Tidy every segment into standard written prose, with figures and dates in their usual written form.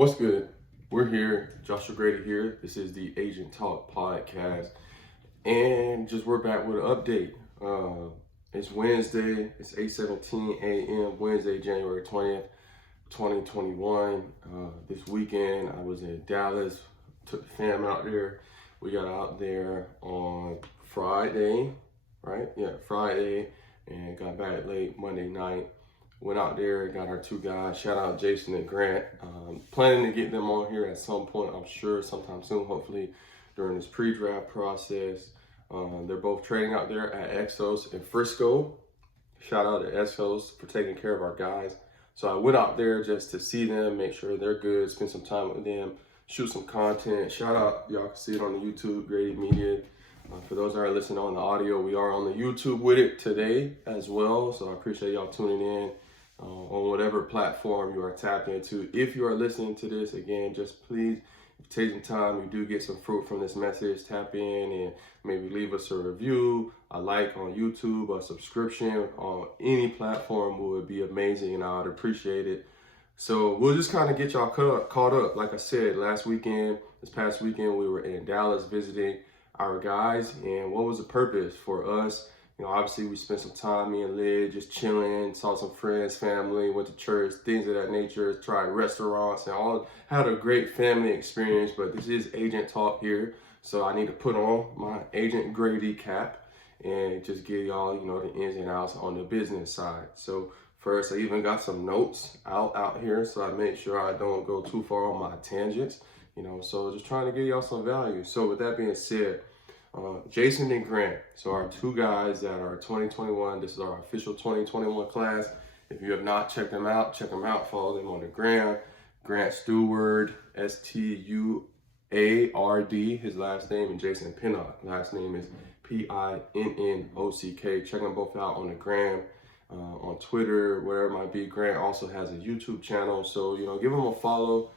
What's good? We're here, Joshua Grady here. This is the Agent Talk podcast, and we're back with an update. It's Wednesday. It's 8:17 a.m. Wednesday, January 20th, 2021. This weekend, I was in Dallas. Took the fam out there. We got out there on Friday, right? Yeah, Friday, and got back late Monday night. Went out there, got our two guys. Shout out Jason and Grant. Planning to get them on here at some point, I'm sure, sometime soon, hopefully during this pre-draft process. They're both training out there at Exos in Frisco. Shout out to Exos for taking care of our guys. So I went out there just to see them, make sure they're good, spend some time with them, shoot some content. Shout out, y'all can see it on the YouTube, Grady Media. For those that are listening on the audio, we are on the YouTube with it today as well. So I appreciate y'all tuning in. On whatever platform you are tapped into. If you are listening to this, again, just please take some time. You do get some fruit from this message. Tap in and maybe leave us a review, a like on YouTube, a subscription on any platform would be amazing, and I'd appreciate it. So we'll just kind of get y'all caught up. Like I said, this past weekend, we were in Dallas visiting our guys, and what was the purpose for us? Obviously we spent some time, me and Lid, just chilling, saw some friends, family, went to church, things of that nature, tried restaurants and all, had a great family experience. But this is Agent Talk here, so I need to put on my Agent Grady cap and just give y'all, the ins and outs on the business side. So first, I even got some notes out here, so I make sure I don't go too far on my tangents, so just trying to give y'all some value. So with that being said, Jason and Grant, so our two guys that are 2021. This is our official 2021 class. If you have not checked them out, follow them on the gram. Grant Steward, Stuard, his last name, and Jason Pinnock, last name is Pinnock. Check them both out on the gram, on Twitter, wherever it might be. Grant also has a YouTube channel, so give them a follow.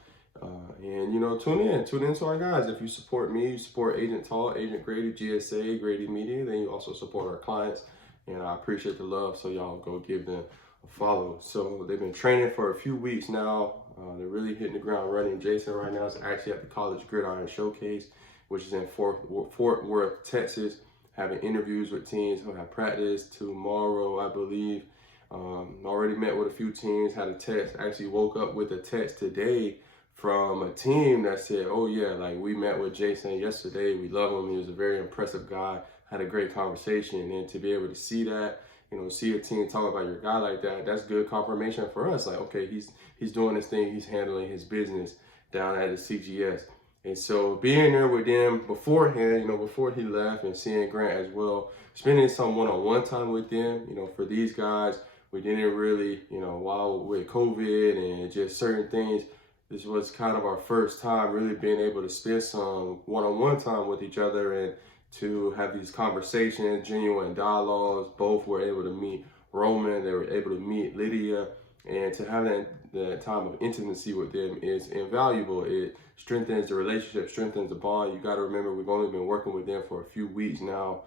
And tune in to our guys. If you support me, you support Agent Talk, Agent Grady, GSA, Grady Media, then you also support our clients, and I appreciate the love, so y'all go give them a follow. So they've been training for a few weeks now. They're really hitting the ground running. Jason right now is actually at the College Gridiron Showcase, which is in Fort Worth, Texas, having interviews with teams. He'll have practice tomorrow, I believe. Already met with a few teams, had a text, actually woke up with a text today from a team that said, oh yeah, like we met with Jason yesterday. We love him. He was a very impressive guy, had a great conversation. And to be able to see that, see a team talk about your guy like that, that's good confirmation for us. Like, okay, he's doing this thing. He's handling his business down at the CGS. And so being there with them beforehand, before he left, and seeing Grant as well, spending some one-on-one time with them, for these guys, we didn't really, while with COVID and just certain things, this was kind of our first time really being able to spend some one-on-one time with each other and to have these conversations, genuine dialogues. Both were able to meet Roman, they were able to meet Lydia, and to have that time of intimacy with them is invaluable. It strengthens the relationship, strengthens the bond. You got to remember, we've only been working with them for a few weeks now.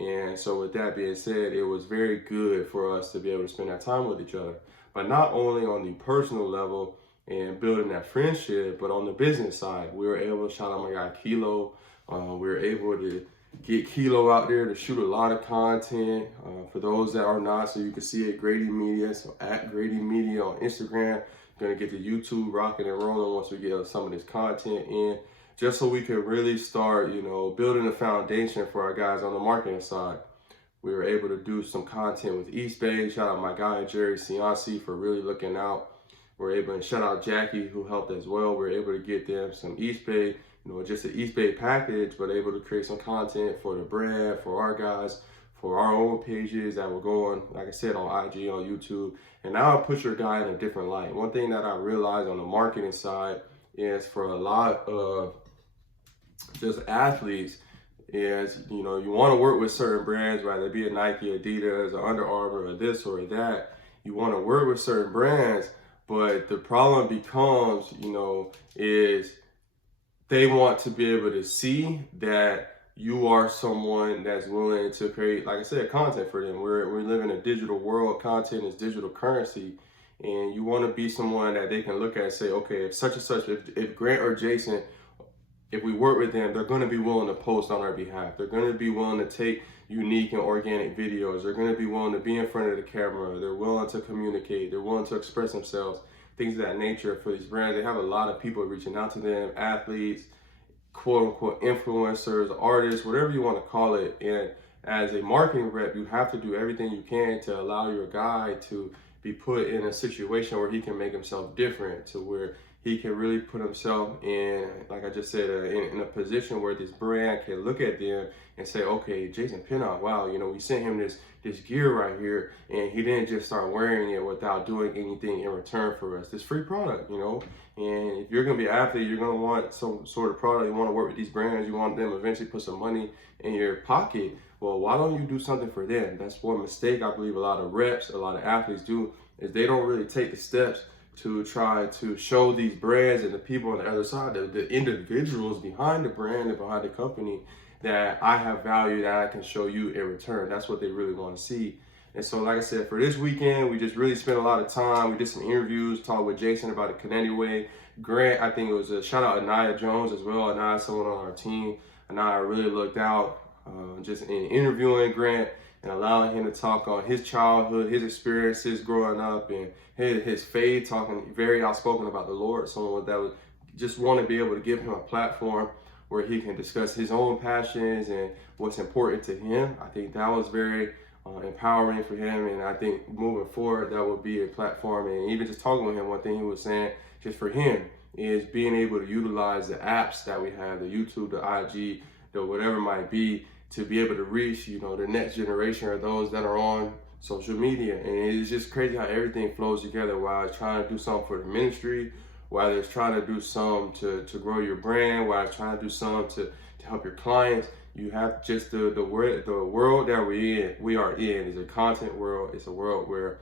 And so with that being said, it was very good for us to be able to spend that time with each other. But not only on the personal level, and building that friendship, but on the business side, we were able to shout out my guy Kilo. We were able to get Kilo out there to shoot a lot of content. For those that are not, so you can see it, Grady Media, so at Grady Media on Instagram. Gonna get the YouTube rocking and rolling once we get some of this content in, just so we can really start, building a foundation for our guys on the marketing side. We were able to do some content with East Bay. Shout out my guy Jerry Cianci for really looking out. We're able to shout out Jackie, who helped as well. We're able to get them some East Bay, just an East Bay package, but able to create some content for the brand, for our guys, for our own pages that were going, like I said, on IG, on YouTube. And now I put your guy in a different light. One thing that I realized on the marketing side is for a lot of just athletes is, you want to work with certain brands, whether it be a Nike, Adidas, or Under Armour, or this or that. You want to work with certain brands. But the problem becomes, is they want to be able to see that you are someone that's willing to create, like I said, content for them. We live in a digital world. Content is digital currency. And you want to be someone that they can look at and say, okay, if such and such, if Grant or Jason, if we work with them, they're going to be willing to post on our behalf. They're going to be willing to take unique and organic videos. They're going to be willing to be in front of the camera. They're willing to communicate. They're willing to express themselves, things of that nature. For these brands, they have a lot of people reaching out to them, athletes, quote unquote influencers, artists, whatever you want to call it. And as a marketing rep, you have to do everything you can to allow your guy to be put in a situation where he can make himself different, to where he can really put himself in, like I just said, in a position where this brand can look at them and say, okay, Jason Pinnock, wow, you know, we sent him this gear right here, and he didn't just start wearing it without doing anything in return for us. This free product, you know. And if you're gonna be an athlete, you're gonna want some sort of product. You want to work with these brands. You want them to eventually put some money in your pocket. Well, why don't you do something for them? That's one mistake I believe a lot of reps, a lot of athletes do, is they don't really take the steps to try to show these brands and the people on the other side, the individuals behind the brand and behind the company, that I have value that I can show you in return. That's what they really want to see. And so, like I said, for this weekend, we just really spent a lot of time. We did some interviews, talked with Jason about the Kinetic Way. Grant, I think it was a shout out to Anaya Jones as well. Anaya is someone on our team. Anaya really looked out just in interviewing Grant and allowing him to talk on his childhood, his experiences growing up, and his faith, talking very outspoken about the Lord. Someone that would just want to be able to give him a platform where he can discuss his own passions and what's important to him. I think that was very empowering for him, and I think moving forward that would be a platform. And even just talking with him, one thing he was saying just for him is being able to utilize the apps that we have, the YouTube, the IG, the whatever it might be, to be able to reach, you know, the next generation or those that are on social media. And it's just crazy how everything flows together, while it's trying to do something for the ministry, whether it's trying to do something to grow your brand, whether it's trying to do something to help your clients. You have just the world that we are in is a content world. It's a world where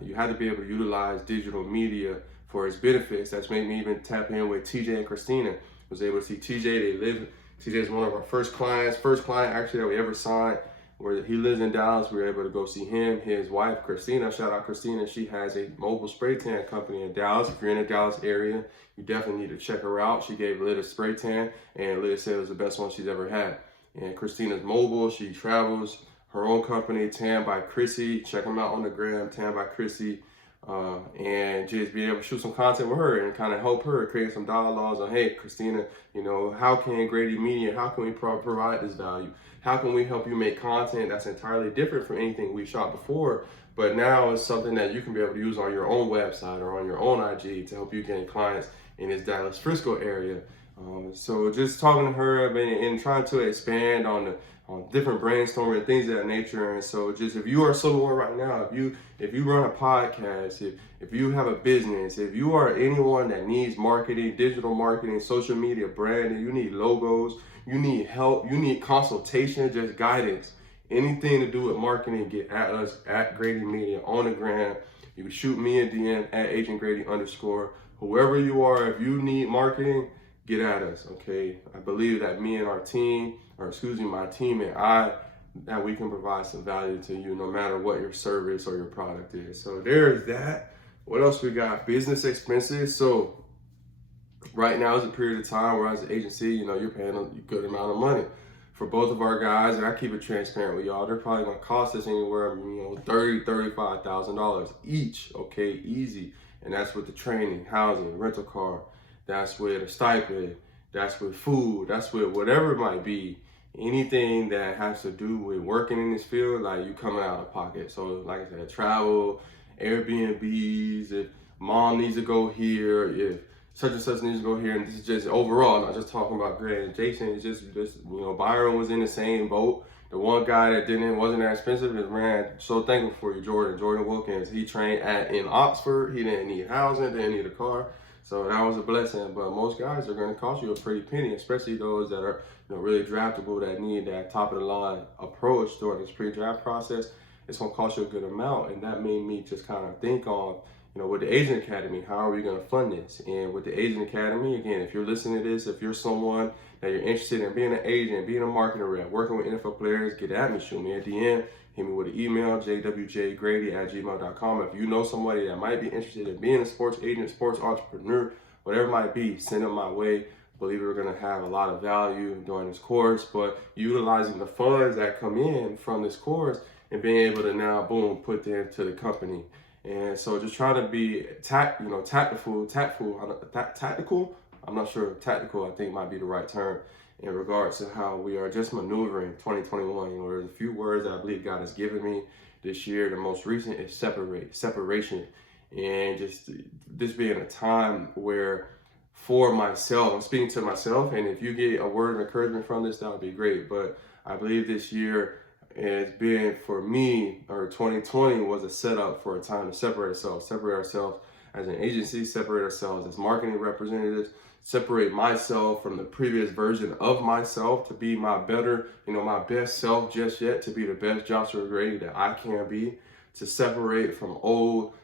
you have to be able to utilize digital media for its benefits. That's made me even tap in with TJ and Christina. I was able to see TJ. TJ is one of our first client actually that we ever signed, where he lives in Dallas. We were able to go see him, his wife, Christina. Shout out Christina. She has a mobile spray tan company in Dallas. If you're in the Dallas area, you definitely need to check her out. She gave Lyd a spray tan, and Lyd said it was the best one she's ever had. And Christina's mobile. She travels her own company, Tan by Chrissy. Check them out on the gram, Tan by Chrissy. And just be able to shoot some content with her and kind of help her create some dialogues on, hey, Christina, you know, how can Grady Media, how can we provide this value? How can we help you make content that's entirely different from anything we shot before, but now it's something that you can be able to use on your own website or on your own IG to help you gain clients in this Dallas Frisco area. So just talking to her and trying to expand on different brainstorming and things of that nature. And so just, if you are someone right now, if you run a podcast, if you have a business, if you are anyone that needs marketing, digital marketing, social media branding, you need logos, you need help, you need consultation, just guidance, anything to do with marketing, get at us at Grady Media on the gram. You can shoot me a DM at Agent Grady _. Whoever you are, if you need marketing, get at us, okay? I believe that me and my team and I, that we can provide some value to you no matter what your service or your product is. So there's that. What else we got? Business expenses. So right now is a period of time where as an agency, you know, you're paying a good amount of money for both of our guys, and I keep it transparent with y'all. They're probably gonna cost us anywhere, you know, $35,000 each, okay, easy. And that's with the training, housing, rental car. That's with a stipend, that's with food, that's with whatever it might be. Anything that has to do with working in this field, like you coming out of pocket. So like I said, travel, Airbnbs, if mom needs to go here, if such and such needs to go here, and this is just overall, not just talking about Grant and Jason, it's just you know, Byron was in the same boat. The one guy that wasn't that expensive is, man, so thankful for you, Jordan Wilkins. He trained in Oxford. He didn't need housing, didn't need a car. So that was a blessing, but most guys are going to cost you a pretty penny, especially those that are, you know, really draftable, that need that top of the line approach during this pre-draft process. It's going to cost you a good amount, and that made me just kind of think on, you know, with the Agent Academy, how are we going to fund this? And with the Agent Academy, again, if you're listening to this, if you're someone that you're interested in being an agent, being a marketing rep, working with NFL players, get at me, shoot me a DM. hit me with an email, jwjgrady@gmail.com. If you know somebody that might be interested in being a sports agent, sports entrepreneur, whatever it might be, send them my way. Believe we're going to have a lot of value during this course, but utilizing the funds that come in from this course and being able to now, boom, put them into the company. And so just trying to be tactical. I'm not sure if tactical, I think might be the right term in regards to how we are just maneuvering 2021. There's a few words that I believe God has given me this year. The most recent is separation, and just this being a time where for myself, I'm speaking to myself, and if you get a word of encouragement from this, that would be great. But I believe this year has been, for me, or 2020 was a setup for a time to separate ourselves as an agency, separate ourselves as marketing representatives, separate myself from the previous version of myself to be my better, my best self just yet, to be the best Joshua Grady that I can be, to separate from old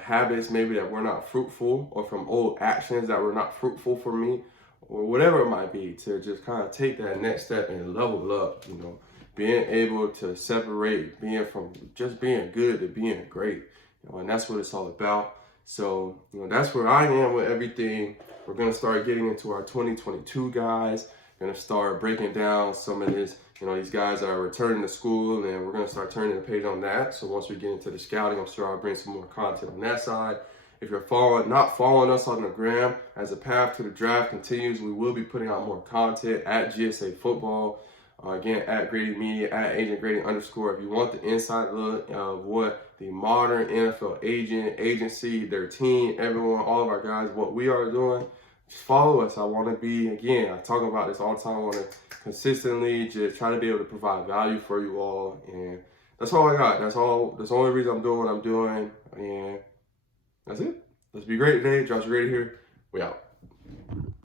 habits maybe that were not fruitful, or from old actions that were not fruitful for me, or whatever it might be, to just kind of take that next step and level up, being able to separate, being from just being good to being great, and that's what it's all about. So, that's where I am with everything. We're going to start getting into our 2022 guys. Going to start breaking down some of this. These guys are returning to school, and we're going to start turning the page on that. So once we get into the scouting, I'm sure I'll bring some more content on that side. If you're not following us on the gram, as the path to the draft continues, we will be putting out more content at GSA Football. Again, at Grady Media, at Agent Grady _. If you want the inside look of what the modern NFL agency, their team, everyone, all of our guys, what we are doing, just follow us. I want to be, again, I talk about this all the time. I want to consistently just try to be able to provide value for you all. And that's all I got. That's the only reason I'm doing what I'm doing. And that's it. Let's be great today. Josh Grady here. We out.